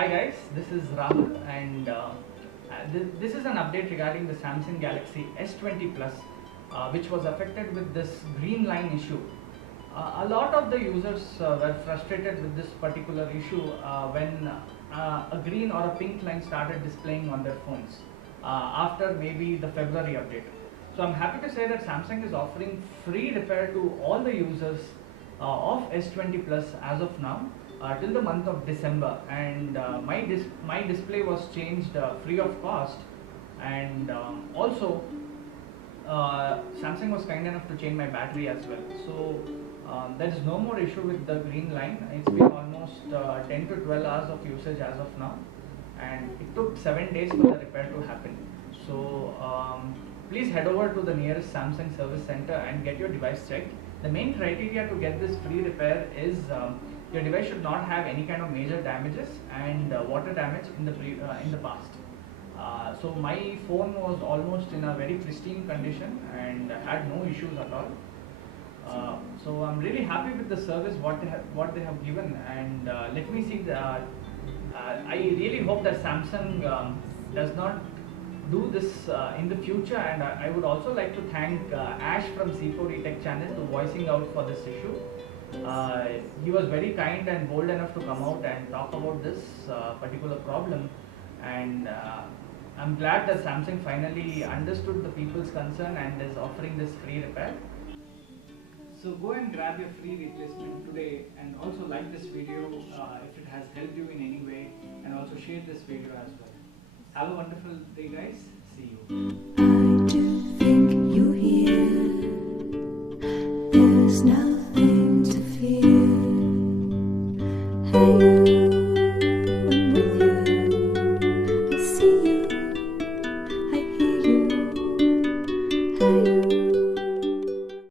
Hi guys, this is Rahul and this is an update regarding the Samsung Galaxy S20 Plus which was affected with this green line issue. A lot of the users were frustrated with this particular issue when a green or a pink line started displaying on their phones after maybe the February update. So I'm happy to say that Samsung is offering free repair to all the users of S20 Plus as of now till the month of December, and my display was changed free of cost, and also Samsung was kind enough to change my battery as well. So there is no more issue with the green line. It's been almost 10 to 12 hours of usage as of now, and it took 7 days for the repair to happen. So please head over to the nearest Samsung service center and get your device checked. The main criteria to get this free repair is your device should not have any kind of major damages and water damage in the past. So my phone was almost in a very pristine condition and had no issues at all. So I'm really happy with the service what they have given, and let me see I really hope that Samsung does not do this in the future, and I would also like to thank Ash from C4E Tech channel to voicing out for this issue. He was very kind and bold enough to come out and talk about this particular problem, and I'm glad that Samsung finally understood the people's concern and is offering this free repair. So go and grab your free replacement today, and also like this video if it has helped you in any way, and also share this video as well. Have a wonderful day guys. See you. I do think you're here. There's nothing to fear. Hey you.